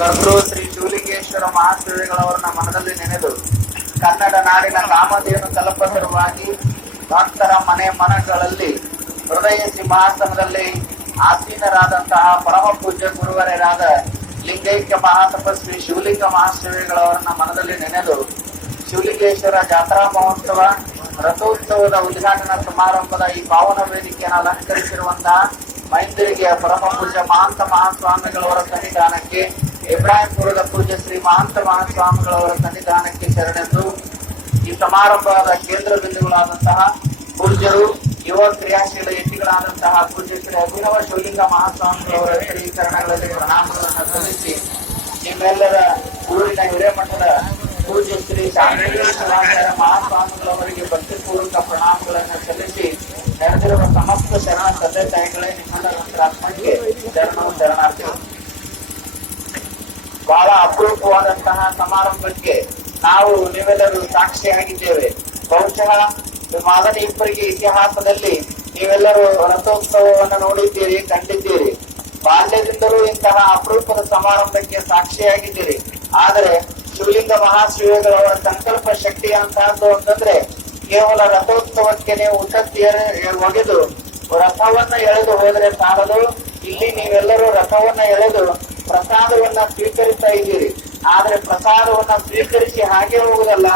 ಕರ್ತೃ ಶ್ರೀ ಶಿವಲಿಂಗೇಶ್ವರ ಮಹಾಸ್ವಾಮಿಗಳವರನ್ನ ಮನದಲ್ಲಿ ನೆನೆದು ಕನ್ನಡ ನಾಡಿನ ಕಾಮಧೇನು ಕಲ್ಪತರುವಾಗಿ ಭಕ್ತರ ಮನಗಳಲ್ಲಿ ಹೃದಯ ಸಿಂಹಾಸನದಲ್ಲಿ ಆಸೀನರಾದಂತಹ ಪರಮ ಪೂಜ್ಯ ಗುರುವರರಾದ ಲಿಂಗೈಕ್ಯ ಮಹಾತಪಸ್ವಿ ಶಿವಲಿಂಗ ಮಹಾಸ್ವಾಮಿಗಳವರನ್ನ ಮನದಲ್ಲಿ ನೆನೆದು ಶಿವಲಿಂಗೇಶ್ವರ ಜಾತ್ರಾ ಮಹೋತ್ಸವ ರಥೋತ್ಸವದ ಉದ್ಘಾಟನಾ ಸಮಾರಂಭದ ಈ ಪಾವನ ವೇದಿಕೆಯನ್ನು ಅಲಂಕರಿಸಿರುವಂತಹ ಮೈಂದರಿಗೆಯ ಪರಮ ಪೂಜ್ಯ ಮಹಾಂತ ಮಹಾಸ್ವಾಮಿಗಳವರ ಸನ್ನಿಧಾನಕ್ಕೆ, ಇಬ್ರಾಹಿಂಪುರದ ಪೂಜ್ಯ ಶ್ರೀ ಮಹಾಂತ ಮಹಾಸ್ವಾಮಿಗಳವರ ಸನ್ನಿಧಾನಕ್ಕೆ ಶರಣೆಂದು ಈ ಸಮಾರಂಭದ ಕೇಂದ್ರ ಬಿಂದುಗಳಾದಂತಹ ಪೂಜ್ಯರು, ಯುವ ಕ್ರಿಯಾಶೀಲ ಎತ್ತಿಗಳಾದಂತಹ ಪೂಜ್ಯ ಶ್ರೀ ಅಭಿನವ ಶಿವಲಿಂಗ ಮಹಾಸ್ವಾಮಿಗಳವರ ಶ್ರೀಕರಣಗಳಲ್ಲಿ ಪ್ರಣಾಮಗಳನ್ನು ಸಲ್ಲಿಸಿ ನಿಮ್ಮೆಲ್ಲರ ಊರಿನ ಹಿರೇಮಠದ ಪೂಜ್ಯ ಶ್ರೀ ಶಾಂತೇಶ್ವರಾಚಾರ್ಯ ಮಹಾಸ್ವಾಮಿಗಳವರಿಗೆ ಭಕ್ತಿಪೂರ್ವಕ ಪ್ರಣಾಮಗಳನ್ನು ಸಲ್ಲಿಸಿ ನೆರೆದಿರುವ ಸಮಸ್ತ ಶರಣ ತಂದೆ ತಾಯಿಗಳೇ ನಿಮ್ಮೆಲ್ಲರ ಆತ್ಮಕ್ಕೆ ಶರಣಾರ್ಥಿಗಳು. ಬಹಳ ಅಪರೂಪವಾದಂತಹ ಸಮಾರಂಭಕ್ಕೆ ನಾವು ನೀವೆಲ್ಲರೂ ಸಾಕ್ಷಿಯಾಗಿದ್ದೇವೆ. ಬಹುಶಃ ಮಾದನಿ ಇಬ್ಬರಿಗೆ ಇತಿಹಾಸದಲ್ಲಿ ನೀವೆಲ್ಲರೂ ರಥೋತ್ಸವವನ್ನು ನೋಡಿದ್ದೀರಿ, ಕಂಡಿದ್ದೀರಿ. ಬಾಲ್ಯದಿಂದಲೂ ಇಂತಹ ಅಪರೂಪದ ಸಮಾರಂಭಕ್ಕೆ ಸಾಕ್ಷಿಯಾಗಿದ್ದೀರಿ. ಆದರೆ ಶಿವಲಿಂಗ ಮಹಾಶ್ರೀಗಳವರ ಸಂಕಲ್ಪ ಶಕ್ತಿ ಅಂತಹದ್ದು ಅಂತಂದ್ರೆ ಕೇವಲ ರಥೋತ್ಸವಕ್ಕೆ ನೀವು ಒಗೆದು ರಥವನ್ನ ಎಳೆದು ಹೋದರೆ ಸಾಲದು. ಇಲ್ಲಿ ನೀವೆಲ್ಲರೂ ರಥವನ್ನ ಎಳೆದು ಪ್ರಸಾದವನ್ನ ಸ್ವೀಕರಿಸ್ತಾ ಇದ್ದೀರಿ. ಆದ್ರೆ ಪ್ರಸಾದವನ್ನ ಸ್ವೀಕರಿಸಿ ಹಾಗೆ ಹೋಗುದಲ್ಲ,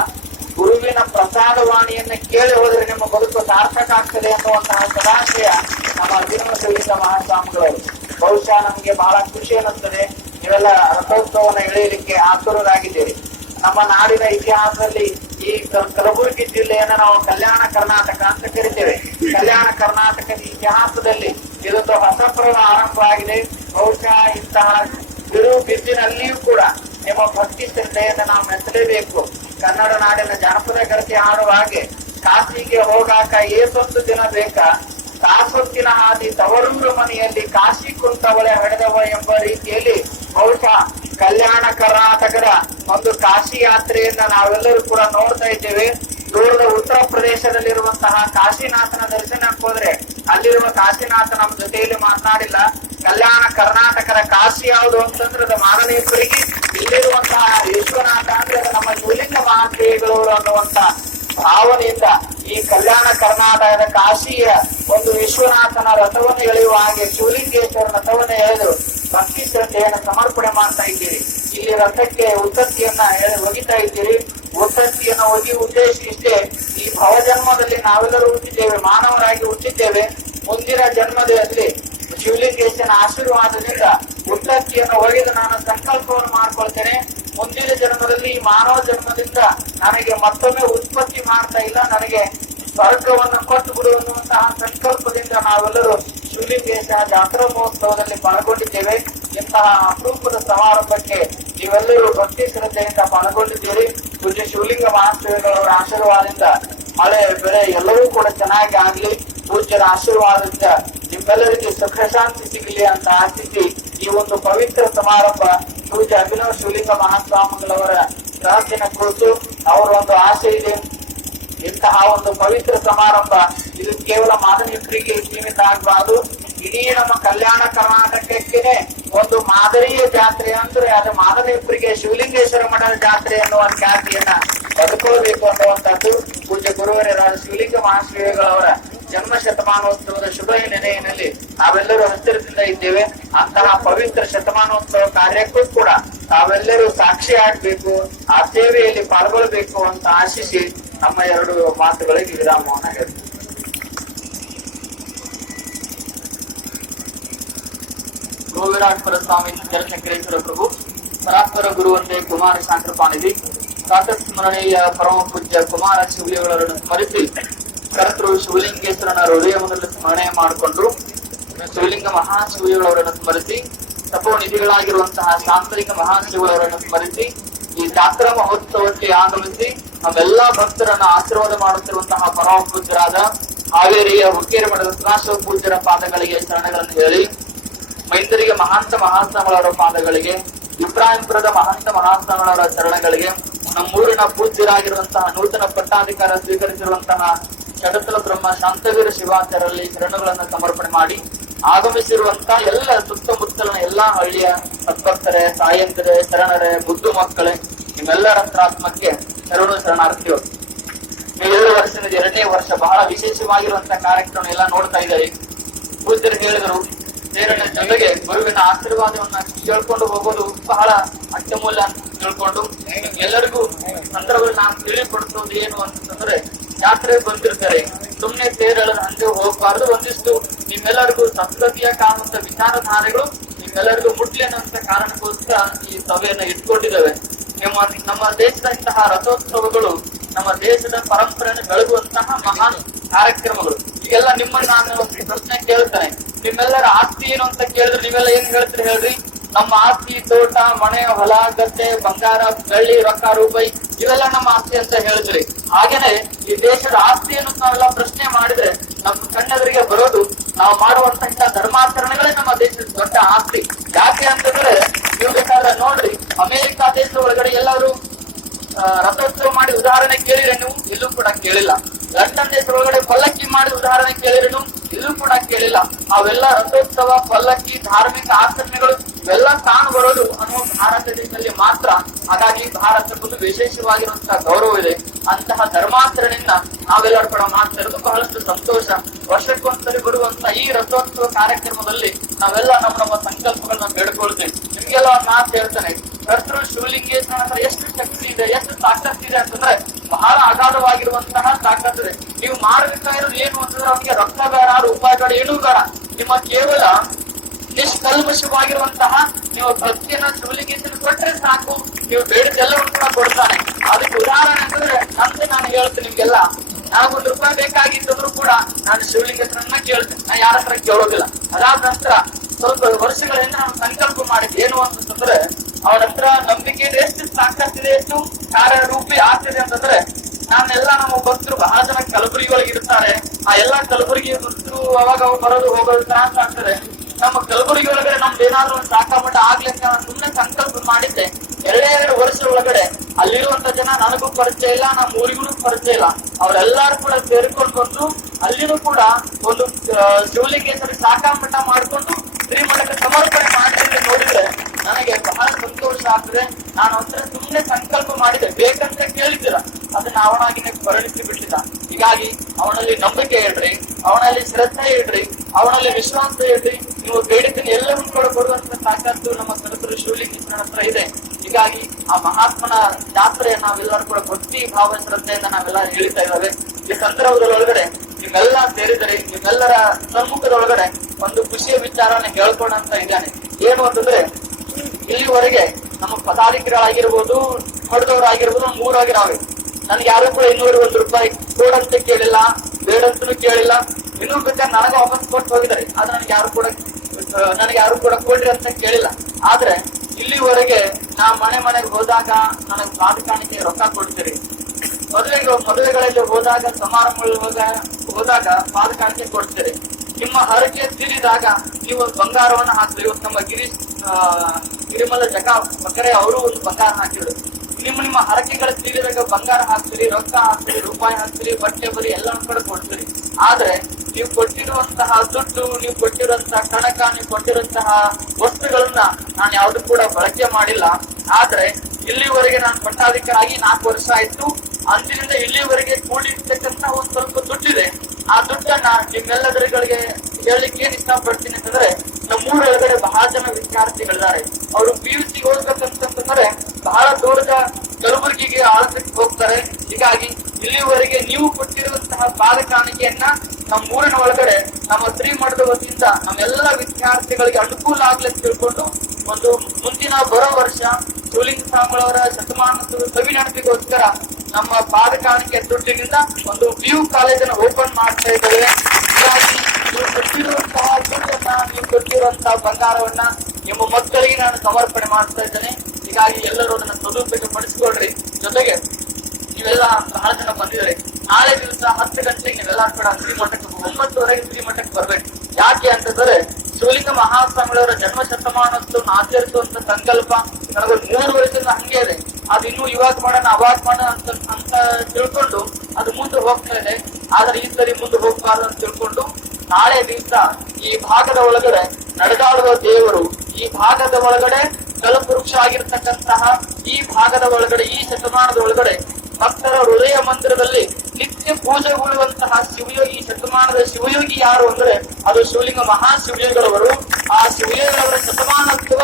ಗುರುವಿನ ಪ್ರಸಾದವಾಣಿಯನ್ನ ಕೇಳಿ ಹೋದ್ರೆ ನಿಮ್ಮ ಬದುಕು ಸಾರ್ಥಕ ಆಗ್ತದೆ ಅನ್ನುವಂತಹ ಸದಾಶಯ ನಮ್ಮ ಅಭಿನವ ಶಿವಲಿಂಗ ಮಹಾಸ್ವಾಮಿಗಳವರು. ಬಹುಶಃ ನಮ್ಗೆ ಬಹಳ ಖುಷಿ ಅನ್ನಿಸ್ತದೆ. ನೀವೆಲ್ಲ ರಥೋತ್ಸವನ ಎಳೆಯಲಿಕ್ಕೆ ಆತುರರಾಗಿದ್ದೀರಿ. ನಮ್ಮ ನಾಡಿನ ಇತಿಹಾಸದಲ್ಲಿ ಈ ಕಲಬುರಗಿ ಜಿಲ್ಲೆಯನ್ನ ನಾವು ಕಲ್ಯಾಣ ಕರ್ನಾಟಕ ಅಂತ ಕರಿತೇವೆ. ಕಲ್ಯಾಣ ಕರ್ನಾಟಕದ ಇತಿಹಾಸದಲ್ಲಿ ಇದೊಂದು ಹೊಸ ಪರ್ವ ಆರಂಭ ಆಗಿದೆ. ಬಹುಶಃ ಇಂತಹ ಬಿರು ಬಿಸಿನಲ್ಲಿಯೂ ಕೂಡ ನಿಮ್ಮ ಭಕ್ತಿ ಶ್ರದ್ಧೆಯನ್ನು ನಾವು ಮೆಚ್ಚಲೇಬೇಕು. ಕನ್ನಡ ನಾಡಿನ ಜಾನಪದ ಗರತಿ ಹಾಡುವ ಹಾಗೆ ಕಾಶಿಗೆ ಹೋಗಾಕ ಏಸೊಂದು ದಿನ ಬೇಕಾ, ಕಾಸೊತ್ತಿನ ಹಾದಿ ತವರೂರು ಮನೆಯಲ್ಲಿ ಕಾಶಿ ಕುಂತವಳೆ ಹಡೆದವ ಎಂಬ ರೀತಿಯಲ್ಲಿ ಬಹುಶಃ ಕಲ್ಯಾಣ ಕರ್ನಾಟಕದ ಒಂದು ಕಾಶಿ ಯಾತ್ರೆಯನ್ನ ನಾವೆಲ್ಲರೂ ಕೂಡ ನೋಡ್ತಾ ಇದ್ದೇವೆ. ದೂರದ ಉತ್ತರ ಪ್ರದೇಶದಲ್ಲಿರುವಂತಹ ಕಾಶಿನಾಥನ ದರ್ಶನಕ್ಕೆ ಹೋದ್ರೆ ಅಲ್ಲಿರುವ ಕಾಶಿನಾಥ ನಮ್ಮ ಜೊತೆಯಲ್ಲಿ ಮಾತನಾಡಿಲ್ಲ. ಕಲ್ಯಾಣ ಕರ್ನಾಟಕದ ಕಾಶಿ ಯಾವುದು ಅಂತಂದ್ರೆ ಅದು ಮಾನವೀಯರಿಗೆ, ಇಲ್ಲಿರುವಂತಹ ವಿಶ್ವನಾಥ ಅಂದ್ರೆ ಅದು ನಮ್ಮ ಶಿವಲಿಂಗ ಮಹಾಶ್ರೀಗಳವರು ಅನ್ನುವಂತ ಭಾವನೆಯಿಂದ ಈ ಕಲ್ಯಾಣ ಕರ್ನಾಟಕದ ಕಾಶಿಯ ಒಂದು ವಿಶ್ವನಾಥನ ರಥವನ್ನು ಎಳೆಯುವ ಹಾಗೆ ಶಿವಲಿಂಗೇಶ್ವರ ರಥವನ್ನು ಎಳೆದು ಭಕ್ತಿ ಶ್ರದ್ಧೆಯನ್ನು ಸಮರ್ಪಣೆ ಮಾಡ್ತಾ ಇದ್ದೀರಿ. ಇಲ್ಲಿ ರಥಕ್ಕೆ ಉತ್ತತ್ತಿಯನ್ನ ಒಗಿತಾ ಇದ್ದೀರಿ. ಉತ್ತತ್ತಿಯನ್ನು ಒಗಿ ಉದ್ದೇಶ ಇಷ್ಟೇ, ಈ ಭವಜನ್ಮದಲ್ಲಿ ನಾವೆಲ್ಲರೂ ಹುಟ್ಟಿದ್ದೇವೆ, ಮಾನವರಾಗಿ ಹುಟ್ಟಿದ್ದೇವೆ. ಮುಂದಿನ ಜನ್ಮದಲ್ಲಿ ಶಿವಲಿಂಗೇಶನ ಆಶೀರ್ವಾದದಿಂದ ಉತ್ತತ್ತಿಯನ್ನು ಒಗೆದು ನಾನು ಸಂಕಲ್ಪವನ್ನು ಮಾಡ್ಕೊಳ್ತೇನೆ. ಮುಂದಿನ ಜನ್ಮದಲ್ಲಿ ಈ ಮಾನವ ಜನ್ಮದಿಂದ ನನಗೆ ಮತ್ತೊಮ್ಮೆ ಉತ್ಪತ್ತಿ ಮಾಡ್ತಾ ಇಲ್ಲ, ನನಗೆ ಸ್ವರ್ಗವನ್ನು ಕೊಟ್ಟು ಬಿಡು ಅನ್ನುವಂತಹ ಸಂಕಲ್ಪದಿಂದ ನಾವೆಲ್ಲರೂ ಶಿವಲಿಂಗೇಶ ಜಾತ್ರಾ ಮಹೋತ್ಸವದಲ್ಲಿ ಪಾಲ್ಗೊಂಡಿದ್ದೇವೆ. ಇಂತಹ ಅಪರೂಪದ ಸಮಾರಂಭಕ್ಕೆ ನೀವೆಲ್ಲರೂ ಭಕ್ತಿ ಶ್ರದ್ಧೆಯಿಂದ ಪಾಲ್ಗೊಂಡಿದ್ದೀರಿ. ಪೂಜ್ಯ ಶಿವಲಿಂಗ ಮಹಾಸ್ವಾಮಿಗಳವರ ಆಶೀರ್ವಾದದಿಂದ ಮಳೆ ಬೆಳೆ ಎಲ್ಲವೂ ಕೂಡ ಚೆನ್ನಾಗಿ ಆಗ್ಲಿ. ಪೂಜ್ಯರ ಆಶೀರ್ವಾದದಿಂದ ನಿಮ್ಮೆಲ್ಲರಿಗೆ ಸುಖ ಶಾಂತಿ ಸಿಗಲಿ ಅಂತ ಆಶಿಸಿ ಈ ಒಂದು ಪವಿತ್ರ ಸಮಾರಂಭ ಪೂಜ್ಯ ಅಭಿನವ ಶಿವಲಿಂಗ ಮಹಾಸ್ವಾಮಿಗಳವರ ರಹಸ್ಯನ ಕುರಿತು ಅವರ ಒಂದು ಆಸೆ ಇದೆ. ಇಂತಹ ಒಂದು ಪವಿತ್ರ ಸಮಾರಂಭ ಇದು ಕೇವಲ ಮಾದನಿಯರಿಗೆ ಸೀಮಿತ ಆಗಬಾರದು. ಇಡೀ ನಮ್ಮ ಕಲ್ಯಾಣ ಕರ್ನಾಟಕಕ್ಕೆ ಒಂದು ಮಾದರಿಯ ಜಾತ್ರೆ ಅಂದ್ರೆ ಅದು ಮಾದನಿಯರಿಗೆ ಶಿವಲಿಂಗೇಶ್ವರ ಮಠದ ಜಾತ್ರೆ ಅನ್ನುವ ಖ್ಯಾತಿಯನ್ನ ಬದುಕೋಬೇಕು ಅನ್ನುವಂಥದ್ದು ಪೂಜ್ಯ ಗುರುವರರಾದ ಶಿವಲಿಂಗ ಮಹಾಶ್ರೀಗಳವರ ಜನ್ಮ ಶತಮಾನೋತ್ಸವದ ಶುಭ ನೆನೆಯಲ್ಲಿ ನಾವೆಲ್ಲರೂ ಹತ್ತಿರದಿಂದ ಇದ್ದೇವೆ. ಅಂತಹ ಪವಿತ್ರ ಶತಮಾನೋತ್ಸವ ಕಾರ್ಯಕ್ಕೂ ಕೂಡ ತಾವೆಲ್ಲರೂ ಸಾಕ್ಷಿ ಆಗ್ಬೇಕು, ಆ ಸೇವೆಯಲ್ಲಿ ಪಾಲ್ಗೊಳ್ಬೇಕು ಅಂತ ಆಶಿಸಿ ನಮ್ಮ ಎರಡು ಮಾತುಗಳಿಗೆ ವಿರಾಮವನ್ನು ಹೇಳ್ತೀವಿ. ಗೋವಿರಾಟ್ಪುರ ಸ್ವಾಮಿ ಜಲಶಂಕರೇಶ್ವರ ಪ್ರಭು ಪರಾತ್ಪರ ಗುರುವಂತೆ ಕುಮಾರ ಶಾಂತಪಾಣಿದಿ ಸ್ಮರಣೀಯ ಪರಮ ಪೂಜ್ಯ ಕುಮಾರ ಶಿವಲಿಂಗರನ್ನು ಸ್ಮರಿಸಿ ಕರ್ತೃ ಶಿವಲಿಂಗೇಶ್ವರನ ಹೃದಯವನ್ನು ಸ್ಮರಣೆ ಮಾಡಿಕೊಂಡ್ರು. ಶಿವಲಿಂಗ ಮಹಾಶಿವಗಳವರನ್ನು ಸ್ಮರಿಸಿ ತಪೋನಿಧಿಗಳಾಗಿರುವಂತಹ ಶಾಂತಲಿಂಗ ಮಹಾಶಿವಗಳವರನ್ನು ಸ್ಮರಿಸಿ ಈ ಜಾತ್ರಾ ಮಹೋತ್ಸವಕ್ಕೆ ಆಗಮಿಸಿ ನಮ್ಮೆಲ್ಲಾ ಭಕ್ತರನ್ನ ಆಶೀರ್ವಾದ ಮಾಡುತ್ತಿರುವಂತಹ ಪರಮ ಪೂಜ್ಯರಾದ ಹಾವೇರಿಯ ಹುಕ್ಕೇರಿ ಮಠದ ಸದಾಶಿವ ಪೂಜ್ಯರ ಪಾದಗಳಿಗೆ ಶರಣಗಳನ್ನು ಹೇಳಿ, ಮೈಂದರಿಗೆ ಮಹಾಂತ ಮಹಾಸ್ವಾಮಿಗಳವರ ಪಾದಗಳಿಗೆ, ಇಬ್ರಾಹಿಂಪುರದ ಮಹಾಂತ ಮಹಾಸ್ವಾಮಿಗಳವರ ಚರಣಗಳಿಗೆ, ನಮ್ಮೂರಿನ ಪೂಜ್ಯರಾಗಿರುವಂತಹ ನೂತನ ಪಟ್ಟಾಧಿಕಾರ ಸ್ವೀಕರಿಸಿರುವಂತಹ ಷಡತಲ ಬ್ರಹ್ಮ ಶಾಂತವೀರ ಶಿವಾಚಾರ್ಯರಲ್ಲಿ ಶರಣಗಳನ್ನು ಸಮರ್ಪಣೆ ಮಾಡಿ ಆಗಮಿಸಿರುವಂತ ಎಲ್ಲ ಸುತ್ತಮುತ್ತಲಿನ ಎಲ್ಲಾ ಹಳ್ಳಿಯ ಸದ್ಭಕ್ತರೇ, ಸಾಯಂಕರೇ, ಶರಣರೇ, ಬುದ್ಧು ಮಕ್ಕಳೇ, ನಿಮ್ಮೆಲ್ಲರ ಆತ್ಮಕ್ಕೆ ಶರಣಾರ್ಥಿಗಳು. ನೀವು 2 ವರ್ಷದ 2ನೇ ವರ್ಷ ಬಹಳ ವಿಶೇಷವಾಗಿರುವಂತಹ ಕಾರ್ಯಕ್ರಮ ಎಲ್ಲ ನೋಡ್ತಾ ಇದ್ದಾರೆ. ಪೂಜ್ಯರು ಹೇಳಿದರು, ದೇವರ ಜೊತೆಗೆ ಗುರುವಿನ ಆಶೀರ್ವಾದವನ್ನ ಕೇಳ್ಕೊಂಡು ಹೋಗೋದು ಬಹಳ ಅತ್ಯಮೂಲ್ಯ ಅಂತ ತಿಳ್ಕೊಂಡು ಎಲ್ಲರಿಗೂ ಸಂದರ್ಭದಲ್ಲಿ ನಾನು ತಿಳಿಪಡಿಸೋದು ಏನು ಅಂತಂದ್ರೆ, ಯಾತ್ರೆ ಬಂದಿರ್ತಾರೆ, ಸುಮ್ನೆ ತೇರಳದ ಹಂಗೆ ಹೋಗ್ಬಾರ್ದು. ಒಂದಿಷ್ಟು ನಿಮ್ಮೆಲ್ಲರಿಗೂ ಸಂಸ್ಕೃತಿಯ ಕಾಣುವಂತ ವಿಚಾರಧಾರೆಗಳು ನಿಮ್ಮೆಲ್ಲರಿಗೂ ಮುಟ್ಲಿ ಅನ್ನುವಂತ ಕಾರಣಕ್ಕೋಸ್ಕರ ಈ ಸಭೆಯನ್ನ ಇಟ್ಕೊಂಡಿದ್ದೇವೆ. ನಮ್ಮ ದೇಶದ ಇಂತಹ ರಥೋತ್ಸವಗಳು ನಮ್ಮ ದೇಶದ ಪರಂಪರೆಯನ್ನು ಬೆಳಗುವಂತಹ ಮಹಾನ್ ಕಾರ್ಯಕ್ರಮಗಳು. ಈಗೆಲ್ಲ ನಿಮ್ಮನ್ನ ನಾನು ಪ್ರಶ್ನೆ ಕೇಳ್ತೇನೆ, ನಿಮ್ಮೆಲ್ಲರ ಆಸ್ತಿ ಏನು ಅಂತ ಕೇಳಿದ್ರೆ ನೀವೆಲ್ಲ ಏನ್ ಹೇಳ್ತೀರಿ ಹೇಳ್ರಿ? ನಮ್ಮ ಆಸ್ತಿ ತೋಟ, ಮನೆ, ಹೊಲ, ಗದ್ದೆ, ಬಂಗಾರ, ಬೆಳ್ಳಿ, ರೊಕ್ಕ, ರೂಪಾಯಿ ಇವೆಲ್ಲ ನಮ್ಮ ಆಸ್ತಿ ಅಂತ ಹೇಳಿದ್ರಿ. ಹಾಗೇನೆ ಈ ದೇಶದ ಆಸ್ತಿಯನ್ನು ನಾವೆಲ್ಲ ಪ್ರಶ್ನೆ ಮಾಡಿದ್ರೆ ನಮ್ಮ ಕಣ್ಣೆದುರಿಗೆ ಬರೋದು ನಾವು ಮಾಡುವಂತಹ ಧರ್ಮಾಚರಣೆಗಳೇ ನಮ್ಮ ದೇಶದ ದೊಡ್ಡ ಆಸ್ತಿ. ಯಾಕೆ ಅಂತಂದ್ರೆ ನೀವು ಬೇಕಾದ್ರೆ ನೋಡ್ರಿ, ಅಮೆರಿಕ ದೇಶದ ಒಳಗಡೆ ಎಲ್ಲರೂ ರಥೋತ್ಸವ ಮಾಡಿ ಉದಾಹರಣೆ ಕೇಳಿದ್ರೆ ನೀವು ಎಲ್ಲೂ ಕೂಡ ಕೇಳಿಲ್ಲ. ಲಂಡನ್ ದೇಶದ ಒಳಗಡೆ ಪಲ್ಲಕ್ಕಿ ಮಾಡಿ ಉದಾಹರಣೆ ಕೇಳಿದ್ರೆ ನೀವು ಎಲ್ಲೂ ಕೂಡ ಕೇಳಿಲ್ಲ. ಅವೆಲ್ಲ ರಥೋತ್ಸವ, ಪಲ್ಲಕ್ಕಿ, ಧಾರ್ಮಿಕ ಆಚರಣೆಗಳು ಇವೆಲ್ಲ ಕಾಣು ಬರೋದು ಅನ್ನೋ ಭಾರತ ದೇಶದಲ್ಲಿ ಮಾತ್ರ. ಹಾಗಾಗಿ ಭಾರತಕ್ಕೊಂದು ವಿಶೇಷವಾಗಿರುವಂತಹ ಗೌರವ ಇದೆ. ಅಂತಹ ಧರ್ಮಾಚರಣೆಯಿಂದ ನಾವೆಲ್ಲರೂ ಕೂಡ ಮಾಡ್ತಾ ಇರೋದು ಬಹಳಷ್ಟು ಸಂತೋಷ. ವರ್ಷಕ್ಕೊಂದ್ಸರಿ ಬರುವಂತ ಈ ರಥೋತ್ಸವ ಕಾರ್ಯಕ್ರಮದಲ್ಲಿ ನಾವೆಲ್ಲ ನಮ್ಮ ಸಂಕಲ್ಪಗಳನ್ನ ಬೇಡ್ಕೊಳ್ತೇವೆ. ನಿಮ್ಗೆಲ್ಲ ಒಂದು ಮಾತು ಹೇಳ್ತಾನೆ, ಕರ್ತೃ ಶಿವಲಿಂಗೇಶ್ವರ ಹತ್ರ ಎಷ್ಟು ಶಕ್ತಿ ಇದೆ, ಎಷ್ಟು ತಾಕತ್ತಿದೆ ಅಂತಂದ್ರೆ ಬಹಳ ಅಗಾಧವಾಗಿರುವಂತಹ ತಾಕತ್ತಿದೆ. ನೀವು ಮಾಡಬೇಕಾಗಿರೋದು ಏನು ಅಂತಂದ್ರೆ ಅವನಿಗೆ ರೊಕ್ಕ ಬೇಡ, ರೂಪಾಯಿ ಬೇಡ, ಏನೂ ಬೇಡ. ನಿಮ್ಮ ಕೇವಲ ನಿಷ್ಕಲ್ಮಶವಾಗಿರುವಂತಹ ನೀವು ಭಕ್ತಿಯನ್ನ ಶಿವಲಿಂಗೇಶ್ವರ ಕೊಟ್ರೆ ಸಾಕು, ನೀವು ಬೇಡಿದ್ದೆಲ್ಲವನ್ನು ಕೂಡ ಕೊಡ್ತಾನೆ. ಅದಕ್ಕೆ ಉದಾಹರಣೆ ಅಂತಂದ್ರೆ ನಂದು ನಾನು ಹೇಳ್ತೇನೆ ನಿಮ್ಗೆಲ್ಲ, ನನಗೊಂದು ರೂಪಾಯಿ ಬೇಕಾಗಿದ್ದರೂ ಕೂಡ ನಾನು ಶಿವಲಿಂಗೇಶ್ವರನ್ನ ಕೇಳ್ತೇನೆ, ನಾನು ಯಾರ ಹತ್ರ ಕೇಳೋದಿಲ್ಲ. ಅದಾದ ನಂತರ ಸ್ವಲ್ಪ ವರ್ಷಗಳಿಂದ ನಾನು ಸಂಕಲ್ಪ ಮಾಡಿದ್ದೆ ಏನು ಅಂತಂದ್ರೆ, ಅವನ ಹತ್ರ ನಂಬಿಕೆ ಎಷ್ಟು ತಾಕತ್ತಿದೆ, ಎಷ್ಟು ಕಾರ್ಯರೂಪಿ ಆಗ್ತಿದೆ ಅಂತಂದ್ರೆ, ನಾನೆಲ್ಲ ನಮ್ಮ ಭಕ್ತರು ಬಹಳ ಜನ ಕಲಬುರಗಿ ಒಳಗೆ ಇರ್ತಾರೆ. ಆ ಎಲ್ಲಾ ಕಲಬುರಗಿ ಭಕ್ತರು ಅವಾಗ ಬರೋದು ಹೋಗೋದು ತ್ರಾಸ ಆಗ್ತದೆ. ನಮ್ಮ ಕಲಬುರಗಿ ಒಳಗಡೆ ನಮ್ದು ಏನಾದ್ರು ಒಂದು ಸಾಕಾಮಟ್ಟ ಆಗ್ಲಿ ಅಂತ ನಾನು ಸುಮ್ಮನೆ ಸಂಕಲ್ಪ ಮಾಡಿದ್ದೆ. 2 ವರ್ಷ ಒಳಗಡೆ ಅಲ್ಲಿರುವಂತ ಜನ ನನಗೂ ಪರಿಚಯ ಇಲ್ಲ, ನಮ್ಮ ಊರಿಗೂ ಪರಿಚಯ ಇಲ್ಲ. ಅವರೆಲ್ಲಾರು ಕೂಡ ಸೇರಿಕೊಂಡು ಬಂದು ಅಲ್ಲಿನೂ ಕೂಡ ಒಂದು ಶಿವಲಿಂಗೇಶ್ವರಿ ಸಾಕಾಮಟ್ಟ ಮಾಡ್ಕೊಂಡು ಶ್ರೀಮಠಕ್ಕೆ ಸಮರ್ಪಣೆ ಮಾಡಿದ್ರೆ ನೋಡಿದ್ರೆ ನನಗೆ ಬಹಳ ಸಂತೋಷ ಆಗ್ತದೆ. ನಾನು ಒಂಥರ ಸುಮ್ಮನೆ ಸಂಕಲ್ಪ ಮಾಡಿದೆ, ಬೇಕಂತ ಕೇಳಿದ್ದೀರ, ಅದನ್ನ ಅವನಾಗಿನೇ ಪರಿಣಿಸಿ ಬಿಟ್ಟಿದ್ದ. ಹೀಗಾಗಿ ಅವನಲ್ಲಿ ನಂಬಿಕೆ ಇಡ್ರಿ, ಅವನಲ್ಲಿ ಶ್ರದ್ಧೆ ಇಡ್ರಿ, ಅವನಲ್ಲಿ ವಿಶ್ವಾಸ ಇಡ್ರಿ. ನೀವು ಬೇಡಿದ್ದನ್ನು ಎಲ್ಲವೂ ಕೂಡ ಕೊಡುವಂತ ತಾಕತ್ತು ನಮ್ಮ ಕರ್ತೃ ಶಿವಲಿಂಗೇಶ್ವರನ ಹತ್ರ ಇದೆ. ಹೀಗಾಗಿ ಆ ಮಹಾತ್ಮನ ಜಾತ್ರೆಯನ್ನು ನಾವೆಲ್ಲರೂ ಕೂಡ ಭಕ್ತಿ ಭಾವ ಶ್ರದ್ಧೆಯಿಂದ ನಾವೆಲ್ಲ ಹೇಳ್ತಾ ಇದ್ದೇವೆ. ಈ ಸಂದರ್ಭದೊಳಗಡೆ ನಿಮ್ಮೆಲ್ಲ ಸೇರಿದರೆ ನಿಮ್ಮೆಲ್ಲರ ಸಮ್ಮುಖದೊಳಗಡೆ ಒಂದು ಖುಷಿಯ ವಿಚಾರನ ಹೇಳ್ಕೊಂಡಂತ ಇದ್ದಾನೆ. ಏನು ಅಂತಂದ್ರೆ, ಇಲ್ಲಿವರೆಗೆ ನಮ್ಮ ಪದಾಧಿಕಾರಿಗಳಾಗಿರ್ಬೋದು, ಹೊಡೆದವರಾಗಿರ್ಬೋದು, 3 ಆಗಿರಾವೆ. ನನ್ಗೆ ಯಾರು ಕೂಡ 201 ರೂಪಾಯಿ ಕೊಡಂತ ಕೇಳಿಲ್ಲ, ಬೇಡಂತನೂ ಕೇಳಿಲ್ಲ. ಇನ್ನೂ ಬೇಕಾದ್ರೆ ನನಗೆ ವಾಪಸ್ ಕೊಟ್ಟು ಹೋಗಿದ್ದಾರೆ, ಆದ್ರೆ ನನಗೆ ಯಾರು ಕೂಡ ಕೊಡ್ರಿ ಅಂತ ಕೇಳಿಲ್ಲ. ಆದ್ರೆ ಇಲ್ಲಿವರೆಗೆ ನಾ ಮನೆಗೆ ಹೋದಾಗ ನನಗೆ ಪಾದಕಾಣಿಕೆ ರೊಕ್ಕ ಕೊಡ್ತೀರಿ. ಮದುವೆಗಳಲ್ಲಿ ಹೋದಾಗ, ಸಮಾರಂಭಗಳಿಗೆ ಹೋದಾಗ ಪಾದಕಾಣಿಕೆ ಕೊಡ್ತೀರಿ. ನಿಮ್ಮ ಹರಕೆ ತೀರಿದಾಗ ನೀವು ಬಂಗಾರವನ್ನ ಹಾಕ್ತೀರಿ. ಇವತ್ತು ನಮ್ಮ ಗಿರಿಮಲ್ಲ ಜಗ ಬಕರೆ ಅವರು ಒಂದು ಬಂಗಾರ ಹಾಕಿದ್ರು. ನಿಮ್ಮ ಹರಕೆಗಳ ತೀರಿದಾಗ ಬಂಗಾರ ಹಾಕ್ತೀರಿ, ರೊಕ್ಕ ಹಾಕ್ತೀರಿ, ರೂಪಾಯಿ ಹಾಕ್ತೀರಿ, ಬಟ್ಟೆ ಬರಿ ಎಲ್ಲ ಕೂಡ ಕೊಡ್ತೀರಿ. ಆದ್ರೆ ನೀವು ಕೊಟ್ಟಿರುವಂತಹ ದುಡ್ಡು, ನೀವು ಕೊಟ್ಟಿರುವಂತಹ ಕಣಕ, ನೀವು ಕೊಟ್ಟಿರುವಂತಹ ವಸ್ತುಗಳನ್ನ ನಾನು ಯಾವ್ದು ಕೂಡ ಬಳಕೆ ಮಾಡಿಲ್ಲ. ಆದ್ರೆ ಇಲ್ಲಿವರೆಗೆ ನಾನು ಪಟ್ಟಾಧಿಕಾರಿ 4 ವರ್ಷ ಆಯ್ತು. ಅಂದಿನಿಂದ ಇಲ್ಲಿವರೆಗೆ ಕೂಡಿರ್ತಕ್ಕಂತ ಒಂದು ಸ್ವಲ್ಪ ದುಡ್ಡಿದೆ. ಆ ದುಡ್ಡನ್ನ ನಿಮ್ಮೆಲ್ಲದರಿಗೆ ಹೇಳಲಿಕ್ಕೆ ಏನ್ ಇಷ್ಟಪಡ್ತೀನಿ ಅಂತಂದ್ರೆ, ನಮ್ಮೂರೊಳಗಡೆ ಬಹಳ ಜನ ವಿದ್ಯಾರ್ಥಿಗಳಿದ್ದಾರೆ. ಅವರು PUC ಹೋಗ್ಬೇಕಂತಂದ್ರೆ ಬಹಳ ದೂರದ ಕಲಬುರಗಿಗೆ ಆಳ್ಸಕ್ಕೆ ಹೋಗ್ತಾರೆ. ಹೀಗಾಗಿ ಇಲ್ಲಿವರೆಗೆ ನೀವು ಕೊಟ್ಟಿರುವಂತಹ ಪಾದಕಾಣಿಕೆಯನ್ನ ನಮ್ಮ ಊರಿನ ಒಳಗಡೆ ನಮ್ಮ ಶ್ರೀಮಠದ ವತಿಯಿಂದ ನಮ್ಮೆಲ್ಲ ವಿದ್ಯಾರ್ಥಿಗಳಿಗೆ ಅನುಕೂಲ ಆಗ್ಲಿ ಅಂತ ತಿಳ್ಕೊಂಡು ಒಂದು ಮುಂದಿನ ಬರೋ ವರ್ಷ ಶಿವಲಿಂಗ ಸ್ವಾಮಿಗಳವರ ಶತಮಾನದ ಸವಿ ನೆನಪಿಗೋಸ್ಕರ ನಮ್ಮ ಪಾದಕಾಣಿಕೆ ದುಡ್ಡಿನಿಂದ ಒಂದು PU ಕಾಲೇಜನ್ನು ಓಪನ್ ಮಾಡ್ತಾ ಇದ್ದೇವೆ. ಹೀಗಾಗಿ ನೀವು ಕೊಟ್ಟಿರುವಂತಹ ದುಡ್ಡನ್ನ, ನೀವು ಕೊಟ್ಟಿರುವಂತಹ ಬಂಗಾರವನ್ನ ನಿಮ್ಮ ಮಕ್ಕಳಿಗೆ ನಾನು ಸಮರ್ಪಣೆ ಮಾಡ್ತಾ ಇದ್ದೇನೆ. ಹೀಗಾಗಿ ಎಲ್ಲರೂ ಅದನ್ನ ಸದುಪಯೋಗ ಪಡಿಸ್ಕೊಳ್ರಿ. ಜೊತೆಗೆ ನೀವೆಲ್ಲ ಬಹಳ ಜನ ಬಂದಿದ್ದಾರೆ. ನಾಳೆ ದಿವಸ 10 ಗಂಟೆಗೆ ನೀವೆಲ್ಲ ಕೂಡ ಶ್ರೀಮಠಕ್ಕೆ 9:30 ಶ್ರೀಮಠಕ್ಕೆ ಬರ್ಬೇಕು. ಯಾಕೆ ಅಂತಂದ್ರೆ ಶಿವಲಿಂಗ ಮಹಾಸ್ವಾಮಿಗಳವರ ಜನ್ಮ ಶತಮಾನೋತ್ಸವವನ್ನು ಆಚರಿಸುವಂತ ಸಂಕಲ್ಪ ನನಗೊಂದು 3 ವರ್ಷದಿಂದ ಹಂಗೆ ಇದೆ. ಅದು ಇನ್ನೂ ಇವಾಗ ಮಾಡೋಣ ಅವಾಗ ಮಾಡೋಣ ಅಂತ ತಿಳ್ಕೊಂಡು ಅದು ಮುಂದೆ ಹೋಗ್ತಾ ಇದೆ. ಆದ್ರೆ ಈ ಸರಿ ಮುಂದೆ ಹೋಗ್ಬಾರ್ದು ಅಂತ ತಿಳ್ಕೊಂಡು ನಾಳೆ ದಿವಸ ಈ ಭಾಗದ ಒಳಗಡೆ ನಡೆದಾಡುವ ದೇವರು, ಈ ಭಾಗದ ಒಳಗಡೆ ಕಲ್ಪವೃಕ್ಷ ಆಗಿರ್ತಕ್ಕಂತಹ ಈ ಭಾಗದ ಒಳಗಡೆ, ಈ ಶತಮಾನದ ಒಳಗಡೆ ಭಕ್ತರ ಹೃದಯ ಮಂದಿರದಲ್ಲಿ ನಿತ್ಯ ಪೂಜೆಗೊಳ್ಳುವಂತಹ ಶಿವಯೋಗಿ, ಶತಮಾನದ ಶಿವಯೋಗಿ ಯಾರು ಅಂದ್ರೆ ಅದು ಶಿವಲಿಂಗ ಮಹಾಶಿವಯೋಗಿಗಳವರು. ಆ ಶಿವಯೋಗಿಗಳವರ ಶತಮಾನೋತ್ಸವ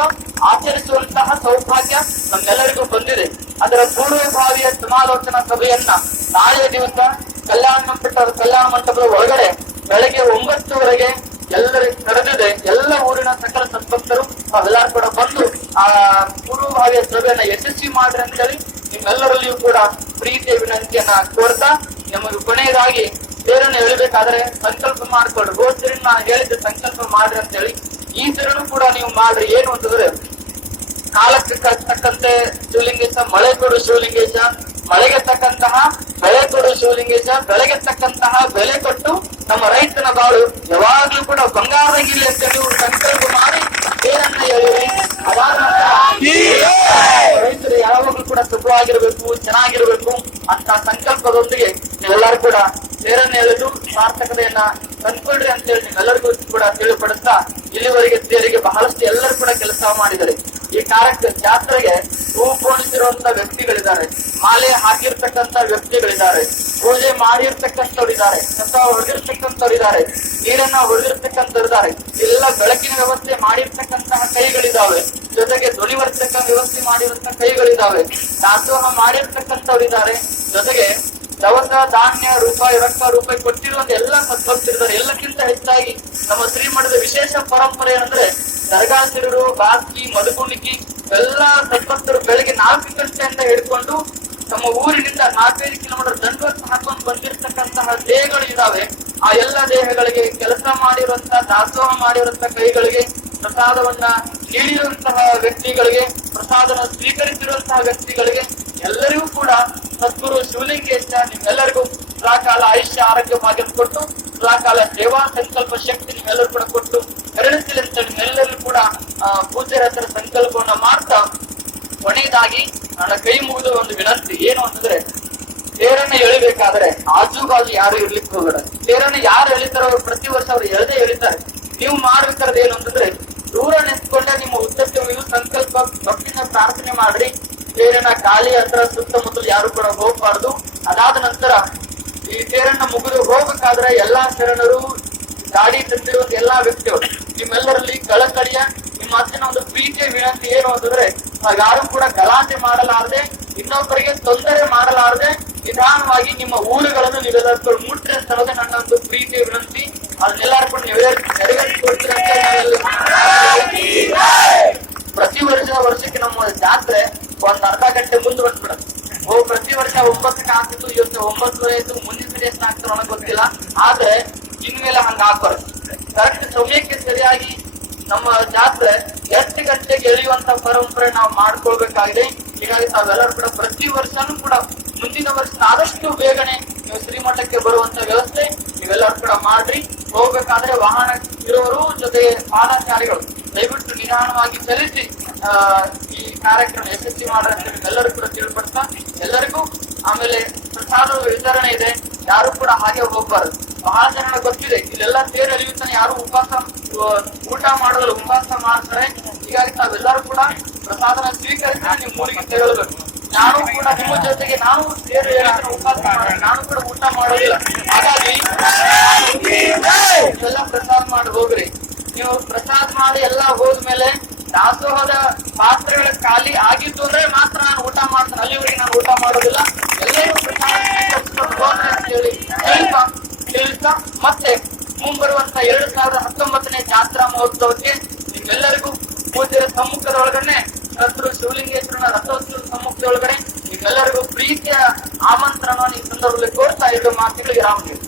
ಆಚರಿಸುವಂತಹ ಸೌಭಾಗ್ಯ ನಮ್ಮೆಲ್ಲರಿಗೂ ಬಂದಿದೆ. ಅದರ ಪೂರ್ವಭಾವಿಯ ಸಮಾಲೋಚನಾ ಸಭೆಯನ್ನ ನಾಳೆ ದಿವಸ ಕಲ್ಯಾಣ ಮಂಟಪದ ಒಳಗಡೆ ಬೆಳಗ್ಗೆ 9 ಎಲ್ಲರಿಗೂ ನಡೆದಿದೆ. ಎಲ್ಲ ಊರಿನ ಸಕಲ ಸದ್ಭಕ್ತರು ತಾವೆಲ್ಲರೂ ಕೂಡ ಬಂದು ಆ ಪೂರ್ವಭಾವಿಯ ಸಭೆಯನ್ನ ಯಶಸ್ವಿ ಮಾಡ್ರಿ ಅಂತ ಹೇಳಿ ನಿಮ್ಮೆಲ್ಲರಲ್ಲಿಯೂ ಕೂಡ ಪ್ರೀತಿಯ ವಿನಂತಿಯನ್ನ ಕೋರ್ತಾ, ನಮಗೆ ಕೊನೆಯದಾಗಿ ಸೇರನ್ನು ಹೇಳಬೇಕಾದ್ರೆ ಸಂಕಲ್ಪ ಮಾಡ್ಕೊಳ್ರಿ. ಹೋದ್ರಿ ನಾನು ಹೇಳಿದ್ದೆ ಸಂಕಲ್ಪ ಮಾಡ್ರಿ ಅಂತ ಹೇಳಿ, ಈ ಸೇರನ್ನು ಕೂಡ ನೀವು ಮಾಡ್ರಿ. ಏನು ಅಂತಂದ್ರೆ, ಕಾಲಕ್ಕೆ ತಕ್ಕಂತೆ ಶಿವಲಿಂಗೇಶ, ಮಳೆ ಕೊಡು ಶಿವಲಿಂಗೇಶ, ಮಳೆಗೆ ತಕ್ಕಂತಹ ಬೆಳೆ ಕೊಡು ಶಿವಲಿಂಗೇಶ, ಬೆಳೆಗೆ ತಕ್ಕಂತಹ ಬೆಲೆ ಕೊಟ್ಟು ನಮ್ಮ ರೈತನ ಬಾಳು ಯಾವಾಗ್ಲೂ ಕೂಡ ಬಂಗಾರಗಿರಿ ಅಂತ ನೀವು ಸಂಕಲ್ಪ ಮಾಡಿ ಏನನ್ನ ಹೇಳಿರಿ. ಅದಾದ ರೈತರು ಯಾವಾಗ್ಲೂ ಕೂಡ ಸುಖವಾಗಿರ್ಬೇಕು, ಚೆನ್ನಾಗಿರ್ಬೇಕು ಅಂತ ಸಂಕಲ್ಪದೊಂದಿಗೆ ನೀವೆಲ್ಲರೂ ಕೂಡ ಸೇರನ್ನ ಎಳೆದು ಸಾರ್ಥಕತೆಯನ್ನ ತಂದ್ಕೊಳ್ರಿ ಅಂತ ಹೇಳಿ ನೀವೆಲ್ಲರಿಗೂ ಕೂಡ ತಿಳಿಪಡಿಸ್ತಾ, ಇಲ್ಲಿವರೆಗೆ ಸೇರಿಗೆ ಬಹಳಷ್ಟು ಎಲ್ಲರೂ ಕೂಡ ಕೆಲಸ ಮಾಡಿದ್ದಾರೆ. ಈ ಜಾತ್ರೆಗೆ ಹೂ ಪೋಣಿಸಿರುವಂತ ವ್ಯಕ್ತಿಗಳಿದ್ದಾರೆ, ಮಾಲೆ ಹಾಕಿರ್ತಕ್ಕಂತ ವ್ಯಕ್ತಿಗಳಿದ್ದಾರೆ, ಪೂಜೆ ಮಾಡಿರ್ತಕ್ಕಂಥವ್ರಿದ್ದಾರೆ, ಕಸ ಹೊಡೆದಿರ್ತಕ್ಕಂಥವ್ರಿದ್ದಾರೆ, ನೀರನ್ನ ಹೊಡೆದಿರ್ತಕ್ಕಂಥವ್ರಿದ್ದಾರೆ, ಎಲ್ಲ ಬೆಳಕಿನ ವ್ಯವಸ್ಥೆ ಮಾಡಿರ್ತಕ್ಕಂತಹ ಕೈಗಳಿದಾವೆ, ಜೊತೆಗೆ ಧ್ವನಿವರ್ಧಕ ವ್ಯವಸ್ಥೆ ಮಾಡಿರುವಂತಹ ಕೈಗಳಿದಾವೆ, ದಾಸೋಹ ಮಾಡಿರ್ತಕ್ಕಂಥವ್ರಿದ್ದಾರೆ, ಜೊತೆಗೆ ದವಸ ಧಾನ್ಯ ರೂಪಾಯಿ ಕೊಟ್ಟಿರುವಂತ ಎಲ್ಲ ಸದ್ಭಕ್ತರಿದ್ದಾರೆ. ಎಲ್ಲಕ್ಕಿಂತ ಹೆಚ್ಚಾಗಿ ನಮ್ಮ ಶ್ರೀಮಠದ ವಿಶೇಷ ಪರಂಪರೆ ಅಂದ್ರೆ ದರ್ಗಾಸಿರರು, ಬಾಸ್ಕಿ, ಮಧುಗುಣಿಕಿ ಎಲ್ಲ ಸದ್ಭಕ್ತರು ಬೆಳಗ್ಗೆ 4 ಗಂಟೆಯಿಂದ ಹಿಡ್ಕೊಂಡು ತಮ್ಮ ಊರಿನಿಂದ 4-5 ಕಿಲೋಮೀಟರ್ ದಂಡವನ್ನು ಹಾಕೊಂಡು ಬಂದಿರತಕ್ಕಂತಹ ದೇಹಗಳು ಇದಾವೆ. ಆ ಎಲ್ಲ ದೇಹಗಳಿಗೆ ಕೆಲಸ ಮಾಡಿರುವಂತಹ, ದಾಸೋಹ ಮಾಡಿರುವಂತಹ ಕೈಗಳಿಗೆ, ಪ್ರಸಾದವನ್ನ ನೀಡಿರುವಂತಹ ವ್ಯಕ್ತಿಗಳಿಗೆ, ಪ್ರಸಾದನ ಸ್ವೀಕರಿಸಿರುವಂತಹ ವ್ಯಕ್ತಿಗಳಿಗೆ ಎಲ್ಲರಿಗೂ ಕೂಡ ಸದ್ಗುರು ಶಿವಲಿಂಗೇಶ ನಿಮ್ಮೆಲ್ಲರಿಗೂ ಸದಾಕಾಲ ಆಯುಷ್ಯ ಆರೋಗ್ಯ ಭಾಗ್ಯ ಕೊಟ್ಟು, ಸದಾಕಾಲ ಸೇವಾ ಸಂಕಲ್ಪ ಶಕ್ತಿ ನಿಮ್ಮೆಲ್ಲರೂ ಕೂಡ ಕೊಟ್ಟು ಕರುಣಿಸಲಿ ಅಂತ ನಿಮ್ಮೆಲ್ಲರೂ ಕೂಡ ಪೂಜ್ಯರ ಹತ್ರ ಸಂಕಲ್ಪವನ್ನ ಮಾಡ್ತಾ, ಕೊನೆಯದಾಗಿ ನನ್ನ ಕೈ ಮುಗಿದು ಒಂದು ವಿನಂತಿ ಏನು ಅಂತಂದ್ರೆ, ತೇರನ್ನ ಎಳಿಬೇಕಾದ್ರೆ ಆಜು ಬಾಜು ಯಾರು ಇರ್ಲಿಕ್ಕೆ ಹೋಗಬೇಡ. ತೇರನ್ನ ಯಾರು ಎಳಿತಾರೋ ಅವ್ರು ಪ್ರತಿ ವರ್ಷ ಅವ್ರು ಎಳಿತಾರೆ. ನೀವು ಮಾಡ್ಬೇಕಾದ್ರೆ ಏನು ಅಂತಂದ್ರೆ, ದೂರ ನಿಂತ್ಕೊಂಡೆ ನಿಮ್ಮ ಉದ್ದಕ್ಕೆ ಸಂಕಲ್ಪ ಭಕ್ತಿನ ಪ್ರಾರ್ಥನೆ ಮಾಡ್ರಿ. ತೇರಿನ ಗಾಳಿ ಹತ್ರ ಸುತ್ತಮುತ್ತಲು ಯಾರು ಕೂಡ ಹೋಗ್ಬಾರ್ದು. ಅದಾದ ನಂತರ ಈ ತೇರನ್ನ ಮುಗಿದು ಹೋಗ್ಬೇಕಾದ್ರೆ ಎಲ್ಲಾ ಶರಣರು, ಗಾಡಿ ತಂದಿರುವಂತ ಎಲ್ಲಾ ವ್ಯಕ್ತಿಗಳು, ನಿಮ್ಮೆಲ್ಲರಲ್ಲಿ ಕಳಕಳಿಯ ನಿಮ್ಮ ಹತ್ತಿನ ಒಂದು ಪ್ರೀತಿಯ ವಿನಂತಿ ಏನು ಅಂತಂದ್ರೆ, ಯಾರು ಕೂಡ ಗಲಾಟೆ ಮಾಡಲಾರದೆ, ಇನ್ನೊಬ್ಬರಿಗೆ ತೊಂದರೆ ಮಾಡಲಾರದೆ ನಿಧಾನವಾಗಿ ನಿಮ್ಮ ಊರುಗಳನ್ನು ನೀವೆಲ್ಲರೂ ಮುಟ್ರಿ ಅಂತ ಅನ್ನೋದೇ ನನ್ನ ಒಂದು ಪ್ರೀತಿಯ ವಿನಂತಿ. ಅದನ್ನೆಲ್ಲರೂ ಕೂಡ ನೆರವೇರಿಸಿಕೊಡ್ತೀರ ಅಂತ ಪ್ರತಿ ವರ್ಷಕ್ಕೆ ನಮ್ಮ ಜಾತ್ರೆ ಒಂದ್ ಅರ್ಧ ಗಂಟೆ ಮುಂದೆ ಬಂದ್ಬಿಡುತ್ತೆ. ಪ್ರತಿ ವರ್ಷ 9ಕ್ಕೆ ಆಗ್ತಿತ್ತು, ಇವತ್ತು 9:30 ಆಯ್ತು, ಮುಂದಿನ ಸರಿ ಎಷ್ಟು ಆಗ್ತಾರೋ ನನಗೆ ಗೊತ್ತಿಲ್ಲ. ಆದ್ರೆ ಇನ್ಮೇಲೆ ಹಂಗ ಆಗ್ಬಾರ್ದು. ಕರೆಕ್ಟ್ ಸಮಯಕ್ಕೆ ಸರಿಯಾಗಿ ನಮ್ಮ ಜಾತ್ರೆ 8 ಗಂಟೆಗೆ ಎಳೆಯುವಂತ ಪರಂಪರೆ ನಾವು ಮಾಡ್ಕೊಳ್ಬೇಕಾಗಿದೆ. ಹೀಗಾಗಿ ತಾವೆಲ್ಲರೂ ಕೂಡ ಪ್ರತಿ ವರ್ಷನೂ ಕೂಡ ಮುಂದಿನ ವರ್ಷ ಆದಷ್ಟು ಬೇಗನೆ ನೀವು ಶ್ರೀಮಠಕ್ಕೆ ಬರುವಂತ ವ್ಯವಸ್ಥೆ ನೀವೆಲ್ಲರೂ ಕೂಡ ಮಾಡ್ರಿ. ಹೋಗ್ಬೇಕಾದ್ರೆ ವಾಹನ ಇರುವವರು ಜೊತೆಗೆ ಪಾದಚಾರಿಗಳು ದಯವಿಟ್ಟು ನಿಧಾನವಾಗಿ ಚಲಿಸಿ ಈ ಕಾರ್ಯಕ್ರಮ ಯಶಸ್ವಿ ಮಾಡ್ರಿ ಎಲ್ಲರೂ ಕೂಡ ತಿಳ್ಪಡ್ತಾ ಎಲ್ಲರಿಗೂ. ಆಮೇಲೆ ಪ್ರಸಾದ ವಿತರಣೆ ಇದೆ, ಯಾರು ಕೂಡ ಹಾಗೆ ಹೋಗ್ಬಾರ್ದು. ಬಹಳ ಜನ ಗೊತ್ತಿದೆ ಇಲ್ಲೆಲ್ಲ ಸೇರಿ ಅಲಿಯುತ್ತಾನೆ, ಯಾರು ಊಟ ಮಾಡೋದ್ರಲ್ಲಿ ಉಪವಾಸ ಮಾಡ್ತಾರೆ. ಹೀಗಾಗಿ ತಾವೆಲ್ಲರೂ ಕೂಡ ಪ್ರಸಾದನ ಸ್ವೀಕರಿಸಿ ನಿಮ್ಮ ಊರಿಗೆ ತೆರಳಬೇಕು. ನಾನು ಕೂಡ ನಿಮ್ಮ ಜೊತೆಗೆ ನಾನು ಸೇರಿ ಉಪವಾಸ ಮಾಡ, ನಾನು ಕೂಡ ಊಟ ಮಾಡೋದಿಲ್ಲ. ಹಾಗಾಗಿ ಎಲ್ಲ ಪ್ರಸಾದ ಮಾಡಿ ಹೋಗ್ರಿ. ನೀವು ಪ್ರಸಾದ ಮಾಡಿ ಎಲ್ಲ ಹೋದ್ಮೇಲೆ ದಾಸೋಹದ ಪಾತ್ರೆಗಳ ಖಾಲಿ ಆಗಿತ್ತು ಅಂದ್ರೆ ಮಾತ್ರ ನಾನು ಊಟ ಮಾಡ್ತೇನೆ, ಅಲ್ಲಿವರೆಗೆ ನಾನು ಊಟ ಮಾಡೋದಿಲ್ಲ. ಎಲ್ಲರೂ ಹೇಳ್ತಾ ಮತ್ತೆ ಮುಂಬರುವಂತ 2019ನೇ ಜಾತ್ರಾ ಮಹೋತ್ಸವಕ್ಕೆ ನಿಮ್ಮೆಲ್ಲರಿಗೂ ಪೂಜ್ಯರ ಸಮ್ಮುಖದ ಒಳಗಡೆ, ಸದ್ಗುರು ಶಿವಲಿಂಗೇಶ್ವರನ ರಥೋತ್ಸವದ ಸಮ್ಮುಖದ ಒಳಗಡೆ ನಿಮ್ಮೆಲ್ಲರಿಗೂ ಪ್ರೀತಿಯ ಆಮಂತ್ರಣವನ್ನು ಈ ಸಂದರ್ಭದಲ್ಲಿ ಕೋರ್ತಾ ಇದ್ದು ಮಾತುಗಳಿಗೆ ರಾಮದೇವ್.